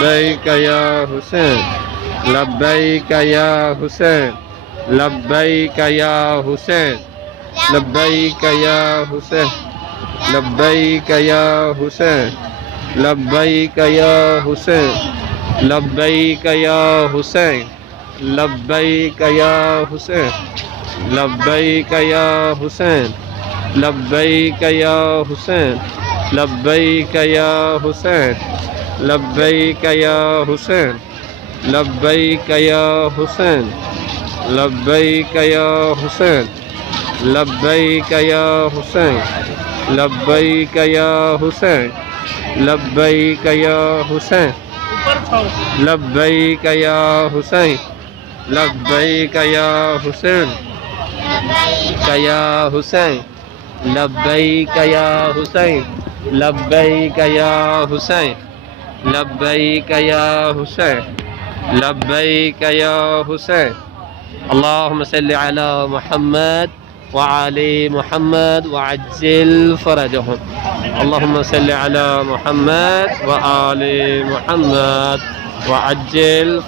لبيك يا حسين لبيك يا حسين لبيك يا حسين لبيك يا حسين لبيك يا حسين لبيك يا حسين لبيك يا حسين لبيك يا حسين لبيك يا حسين لبيك يا حسين لبيك يا حسين لبيك يا حسين لبيك يا حسين لبيك يا حسين لبيك يا حسين لبيك يا حسين لبيك يا حسين لبيك يا حسين لبيك يا حسين يا حسين لبيك يا حسين لبيك يا حسين لبيك يا حسين لبيك يا حسين اللهم صل على محمد وعلى محمد وعجل فرجهم اللهم صل على محمد وآل محمد وعجل